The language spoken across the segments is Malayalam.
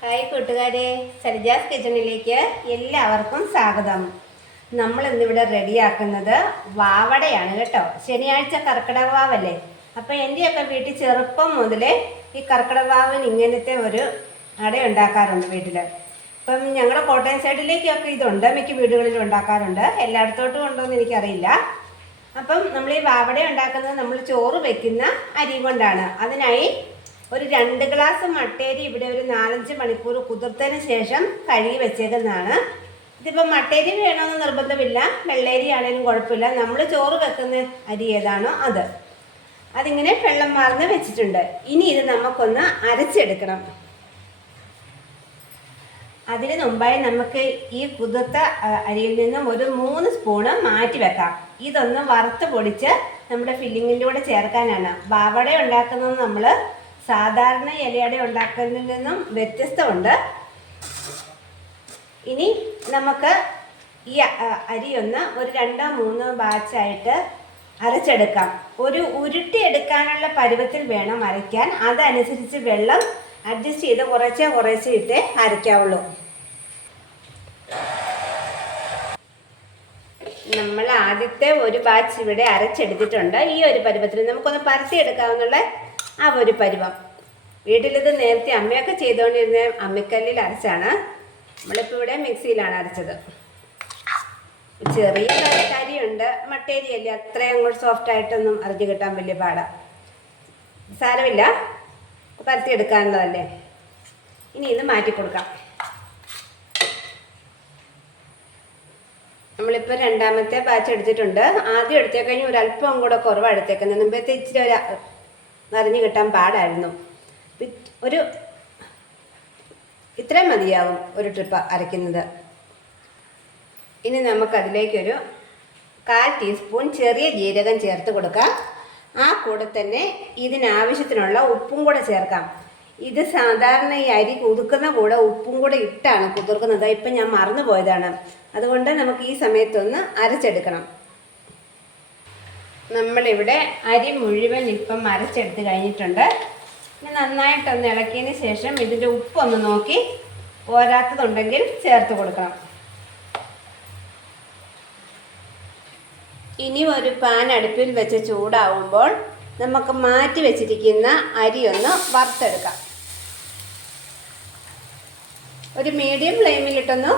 ഹായ് കൂട്ടുകാരെ, സരിജാസ് കിച്ചണിലേക്ക് എല്ലാവർക്കും സ്വാഗതം. നമ്മൾ ഇന്നിവിടെ റെഡിയാക്കുന്നത് വാവടയാണ് കേട്ടോ. ശനിയാഴ്ച കർക്കിടക വാവല്ലേ. അപ്പോൾ എൻ്റെയൊക്കെ വീട്ടിൽ ചെറുപ്പം മുതലേ ഈ കർക്കിടക വാവിന് ഇങ്ങനത്തെ ഒരു അട ഉണ്ടാക്കാറുണ്ട് വീട്ടിൽ. ഇപ്പം ഞങ്ങളുടെ കോട്ടയം സൈഡിലേക്കൊക്കെ ഇതുണ്ട്, മിക്ക വീടുകളിലും ഉണ്ടാക്കാറുണ്ട്. എല്ലായിടത്തോട്ടും ഉണ്ടോ എന്ന് എനിക്കറിയില്ല. അപ്പം നമ്മൾ ഈ വാവട ഉണ്ടാക്കുന്നത് നമ്മൾ ചോറ് വയ്ക്കുന്ന അരി കൊണ്ടാണ്. അതിനായി ഒരു 2 ഗ്ലാസ് മട്ടേരി ഇവിടെ ഒരു 4-5 മണിക്കൂർ കുതിർത്തതിന് ശേഷം കഴുകി വെച്ചേക്കുന്നതാണ്. ഇതിപ്പം മട്ടേരി വേണമെന്ന് നിർബന്ധമില്ല, വെള്ളേരി ആണെങ്കിലും കുഴപ്പമില്ല. നമ്മൾ ചോറ് വെക്കുന്ന അരി ഏതാണോ അതിങ്ങനെ വെള്ളം മാർന്ന് വെച്ചിട്ടുണ്ട്. ഇനി ഇത് നമുക്കൊന്ന് അരച്ചെടുക്കണം. അതിന് മുമ്പായി നമുക്ക് ഈ കുതിർത്ത അരിയിൽ നിന്നും ഒരു 3 സ്പൂണ് മാറ്റി വെക്കാം. ഇതൊന്ന് വറുത്ത് പൊടിച്ച് നമ്മുടെ ഫില്ലിങ്ങിൻ്റെ കൂടെ ചേർക്കാനാണ്. വാവട ഉണ്ടാക്കുന്നത് നമ്മൾ സാധാരണ ഇലയട ഉണ്ടാക്കുന്നതിൽ നിന്നും വ്യത്യസ്തമുണ്ട്. ഇനി നമുക്ക് ഈ അരി ഒന്ന് ഒരു 2-3 ബാച്ചായിട്ട് അരച്ചെടുക്കാം. ഒരു ഉരുട്ടിയെടുക്കാനുള്ള പരുവത്തിൽ വേണം അരയ്ക്കാൻ. അതനുസരിച്ച് വെള്ളം അഡ്ജസ്റ്റ് ചെയ്ത് കുറച്ച് ഇട്ടേ അരയ്ക്കാവുള്ളൂ. നമ്മൾ ആദ്യത്തെ ഒരു ബാച്ച് ഇവിടെ അരച്ചെടുത്തിട്ടുണ്ട്. ഈ ഒരു പരുവത്തിൽ നമുക്കൊന്ന് പരത്തിയെടുക്കാവുന്നുള്ള ആ ഒരു പരുവം. വീട്ടിലിത് നേരത്തെ അമ്മയൊക്കെ ചെയ്തുകൊണ്ടിരുന്ന അമ്മിക്കല്ലിൽ അരച്ചാണ്. നമ്മളിപ്പോൾ ഇവിടെ മിക്സിയിലാണ് അരച്ചത്. ചെറിയ കരിയുണ്ട്, മട്ടേരിയല്ലേ, അത്രയും അങ്ങോട്ട് സോഫ്റ്റായിട്ടൊന്നും അരഞ്ഞു കിട്ടാൻ വലിയ പാടാണ്. സാരമില്ല, പരത്തിയെടുക്കാനുള്ളതല്ലേ. ഇനി ഇത് മാറ്റി കൊടുക്കാം. നമ്മളിപ്പോൾ 2ാമത്തെ ബാച്ച് എടുത്തിട്ടുണ്ട്. ആദ്യം എടുത്തേക്കഴിഞ്ഞ് ഒരല്പം കൂടെ കുറവാണ് എടുത്തേക്കുന്നത്. മുമ്പത്തെ ഇച്ചിരി നരഞ്ഞു കിട്ടാൻ പാടായിരുന്നു. ഇത്രയും മതിയാവും ഒരു ട്രിപ്പ് അരയ്ക്കുന്നത്. ഇനി നമുക്കതിലേക്കൊരു 1/4 ടീസ്പൂൺ ചെറിയ ജീരകം ചേർത്ത് കൊടുക്കാം. ആ കൂടെ തന്നെ ഇതിനാവശ്യത്തിനുള്ള ഉപ്പും കൂടെ ചേർക്കാം. ഇത് സാധാരണ ഈ അരി കുതിർക്കുന്ന കൂടെ ഉപ്പും കൂടെ ഇട്ടാണ് കുതിർക്കുന്നത്. ഇപ്പം ഞാൻ മറന്നു പോയതാണ്. അതുകൊണ്ട് നമുക്ക് ഈ സമയത്തൊന്ന് അരച്ചെടുക്കണം. നമ്മളിവിടെ അരി മുഴുവൻ ഇപ്പം അരച്ചെടുത്ത് കഴിഞ്ഞിട്ടുണ്ട്. ഇനി നന്നായിട്ടൊന്ന് ഇളക്കിയതിന് ശേഷം ഇതിൻ്റെ ഉപ്പൊന്ന് നോക്കി പോരാത്തതുണ്ടെങ്കിൽ ചേർത്ത് കൊടുക്കണം. ഇനി ഒരു പാൻ അടുപ്പിൽ വെച്ച് ചൂടാവുമ്പോൾ നമുക്ക് മാറ്റി വെച്ചിരിക്കുന്ന അരി ഒന്ന് വറുത്തെടുക്കാം. ഒരു മീഡിയം ഫ്ലെയിമിലിട്ടൊന്ന്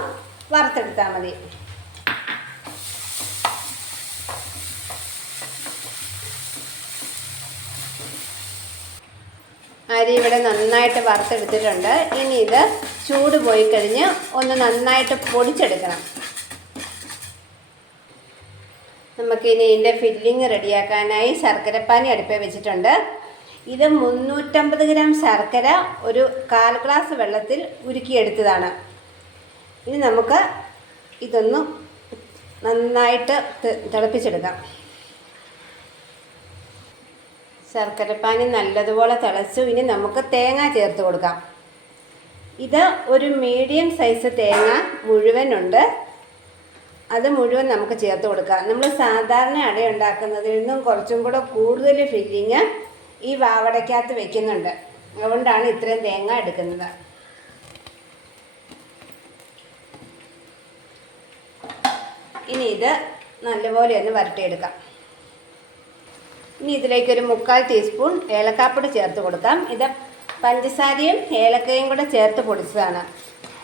വറുത്തെടുത്താൽ മതി. അരി ഇവിടെ നന്നായിട്ട് വറുത്തെടുത്തിട്ടുണ്ട്. ഇനി ഇത് ചൂട് പോയി കഴിഞ്ഞ് ഒന്ന് നന്നായിട്ട് പൊടിച്ചെടുക്കണം. നമുക്കിനി ഇതിൻ്റെ ഫില്ലിങ് റെഡിയാക്കാനായി ശർക്കരപ്പാനി അടുപ്പിൽ വെച്ചിട്ടുണ്ട്. ഇത് 350 ഗ്രാം ശർക്കര ഒരു 1/4 ഗ്ലാസ് വെള്ളത്തിൽ ഉരുക്കിയെടുത്തതാണ്. ഇനി നമുക്ക് ഇതൊന്ന് നന്നായിട്ട് തിളപ്പിച്ചെടുക്കാം. ശർക്കരപ്പാനി നല്ലതുപോലെ തിളച്ചു. ഇനി നമുക്ക് തേങ്ങ ചേർത്ത് കൊടുക്കാം. ഇത് ഒരു മീഡിയം സൈസ് തേങ്ങ മുഴുവനുണ്ട്. അത് മുഴുവൻ നമുക്ക് ചേർത്ത് കൊടുക്കാം. നമ്മൾ സാധാരണ അട ഉണ്ടാക്കുന്നതിൽ നിന്നും കുറച്ചും കൂടെ കൂടുതൽ ഫില്ലിങ് ഈ വാവടയ്ക്കകത്ത് വെക്കുന്നുണ്ട്. അതുകൊണ്ടാണ് ഇത്രയും തേങ്ങ എടുക്കുന്നത്. ഇനി ഇത് നല്ലപോലെ ഒന്ന് വരട്ടിയെടുക്കാം. ഇനി ഇതിലേക്കൊരു 1/4 ടീസ്പൂൺ ഏലക്കാപ്പൊടി ചേർത്ത് കൊടുക്കാം. ഇത് പഞ്ചസാരയും ഏലക്കയും കൂടെ ചേർത്ത് പൊടിച്ചതാണ്.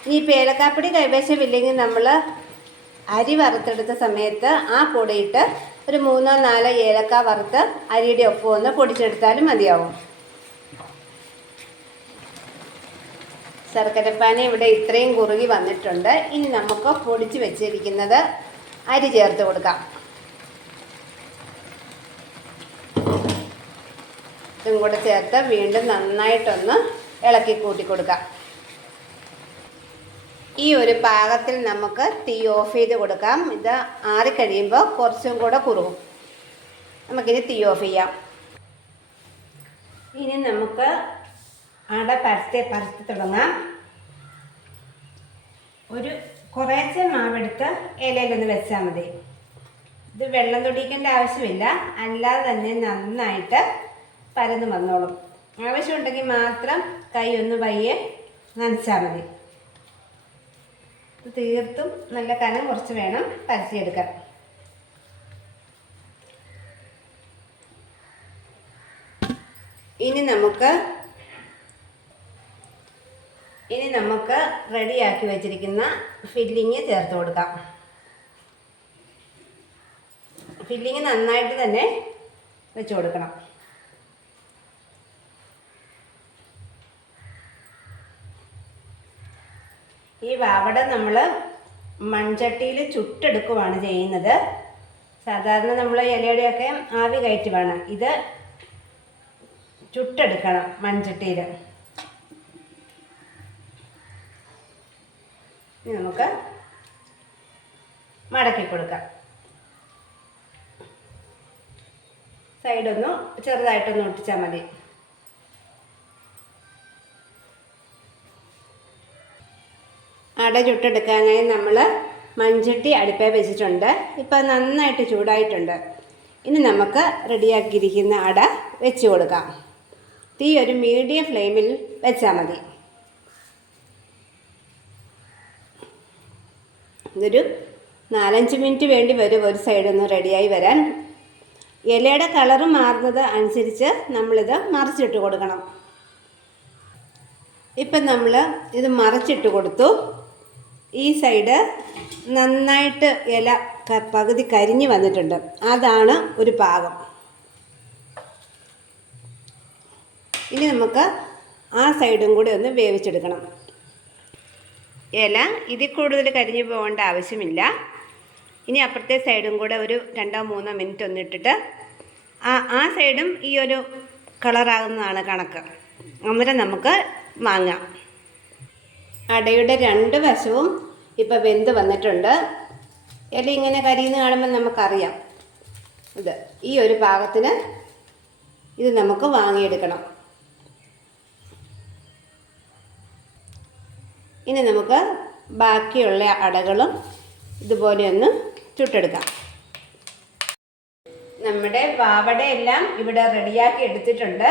ഇനിയിപ്പോൾ ഏലക്കാപ്പൊടി കൈവശമില്ലെങ്കിൽ നമ്മൾ അരി വറുത്തെടുത്ത സമയത്ത് ആ പൊടിയിട്ട് ഒരു 3-4 ഏലക്ക വറുത്ത് അരിയുടെ ഒപ്പം ഒന്ന് പൊടിച്ചെടുത്താലും മതിയാവും. ശർക്കരപ്പാനി ഇവിടെ ഇത്രയും കുറുകി വന്നിട്ടുണ്ട്. ഇനി നമുക്ക് പൊടിച്ച് വെച്ചിരിക്കുന്നത് അരി ചേർത്ത് കൊടുക്കാം. ഇതും കൂടെ ചേർത്ത് വീണ്ടും നന്നായിട്ടൊന്ന് ഇളക്കി കൂട്ടി കൊടുക്കാം. ഈ ഒരു പാകത്തിൽ നമുക്ക് തീ ഓഫ് ചെയ്ത് കൊടുക്കാം. ഇത് ആറിക്കഴിയുമ്പോൾ കുറച്ചും കൂടെ കുറുകും. നമുക്കിനി തീ ഓഫ് ചെയ്യാം. ഇനി നമുക്ക് അട പരത്തി തുടങ്ങാം. ഒരു കുറേശ്ശെ മാവെടുത്ത് ഇലയിലൊന്ന് വെച്ചാൽ മതി. ഇത് വെള്ളം തൊടിക്കേണ്ട ആവശ്യമില്ല, അല്ലാതെ തന്നെ നന്നായിട്ട് പരന്ന് വന്നോളും. ആവശ്യമുണ്ടെങ്കിൽ മാത്രം കൈ ഒന്ന് പയ്യെ നനച്ചാൽ മതി. തീർത്തും നല്ല കനം കുറച്ച് വേണം പരത്തിയെടുക്കാൻ. ഇനി നമുക്ക് റെഡിയാക്കി വെച്ചിരിക്കുന്ന ഫില്ലിങ് ചേർത്ത് കൊടുക്കാം. ഫില്ലിങ് നന്നായിട്ട് തന്നെ വെച്ച് കൊടുക്കണം. ഈ വാവട നമ്മൾ മൺചട്ടിയിൽ ചുട്ടെടുക്കുകയാണ് ചെയ്യുന്നത്. സാധാരണ നമ്മൾ ഇലയുടെയൊക്കെ ആവി കയറ്റുവാണ്, ഇത് ചുട്ടെടുക്കണം മൺചട്ടിയിൽ. ഇനി നമുക്ക് മടക്കി കൊടുക്കാം. സൈഡൊന്ന് ചെറുതായിട്ടൊന്ന് ഒട്ടിച്ചാൽ മതി. അട ചുട്ടെടുക്കാനായി നമ്മൾ മൺചട്ടി അടുപ്പേ വെച്ചിട്ടുണ്ട്. ഇപ്പം നന്നായിട്ട് ചൂടായിട്ടുണ്ട്. ഇനി നമുക്ക് റെഡിയാക്കിയിരിക്കുന്ന അട വെച്ച് കൊടുക്കാം. തീ ഒരു മീഡിയം ഫ്ലെയിമിൽ വെച്ചാൽ മതി. ഇതൊരു 4-5 മിനിറ്റ് വേണ്ടി വരും ഒരു സൈഡൊന്ന് റെഡിയായി വരാൻ. ഇലയുടെ കളറ് മാറുന്നത് അനുസരിച്ച് നമ്മളിത് മറിച്ചിട്ട് കൊടുക്കണം. ഇപ്പം നമ്മൾ ഇത് മറിച്ചിട്ട് കൊടുത്തു. ഈ സൈഡ് നന്നായിട്ട് ഇല പകുതി കരിഞ്ഞ് വന്നിട്ടുണ്ട്. അതാണ് ഒരു പാകം. ഇനി നമുക്ക് ആ സൈഡും കൂടി ഒന്ന് വേവിച്ചെടുക്കണം. ഇല ഇതിൽ കൂടുതൽ കരിഞ്ഞു പോകേണ്ട ആവശ്യമില്ല. ഇനി അപ്പുറത്തെ സൈഡും കൂടെ ഒരു 2-3 മിനിറ്റ് ഒന്നിട്ടിട്ട് ആ സൈഡും ഈ ഒരു കളറാകുന്നതാണ് കണക്ക്. അന്നേരം നമുക്ക് വാങ്ങാം. അടയുടെ 2 വശവും ഇപ്പം വെന്ത് വന്നിട്ടുണ്ട്. ഇല ഇങ്ങനെ കരിയുന്ന കാണുമ്പോൾ നമുക്കറിയാം ഇത് ഈ ഒരു പാകത്തിന് ഇത് നമുക്ക് വാങ്ങിയെടുക്കണം. ഇനി നമുക്ക് ബാക്കിയുള്ള അടകളും ഇതുപോലെ ഒന്ന് ചുട്ടെടുക്കാം. നമ്മുടെ വാവടയെല്ലാം ഇവിടെ റെഡിയാക്കി എടുത്തിട്ടുണ്ട്.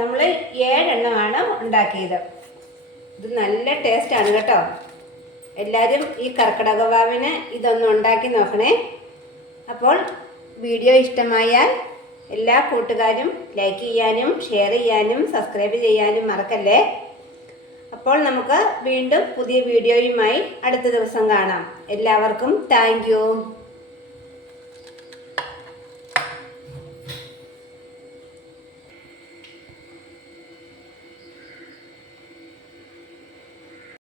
നമ്മൾ 7 എണ്ണമാണ് ഉണ്ടാക്കിയത്. ഇത് നല്ല ടേസ്റ്റാണ് കേട്ടോ. എല്ലാവരും ഈ കർക്കിടക വാവിന് ഇതൊന്ന് ഉണ്ടാക്കി നോക്കണേ. അപ്പോൾ വീഡിയോ ഇഷ്ടമായാൽ എല്ലാ കൂട്ടുകാരും ലൈക്ക് ചെയ്യാനും ഷെയർ ചെയ്യാനും സബ്സ്ക്രൈബ് ചെയ്യാനും മറക്കല്ലേ. അപ്പോൾ നമുക്ക് വീണ്ടും പുതിയ വീഡിയോയുമായി അടുത്ത ദിവസം കാണാം. എല്ലാവർക്കും താങ്ക് യു.